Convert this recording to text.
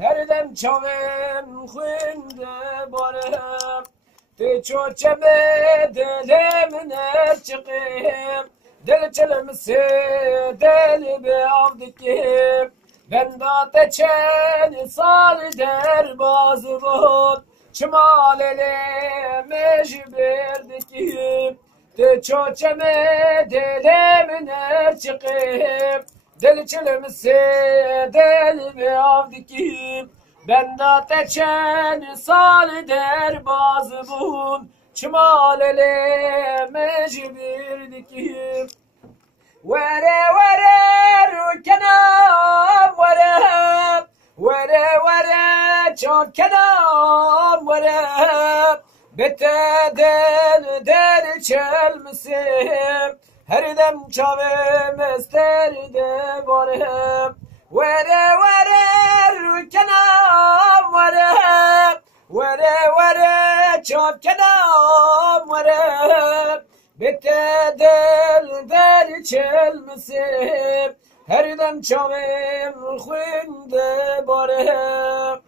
her dem çavim khunde barem te çoçeme delemine çıkayım del çelemse del be avdikim ben da teçen sal der bazı bot çmalele mecberdikim te çoçeme delemine çıkayım del çelemse del be avdikim ben da teçen sal der bazı bun çmalele mecberdikim Were kenam were çok kenam were bete del çelmisim her dem çavim esterde varım were kenam were çok kenam were bete del çelmisim her dem çavim khunde barım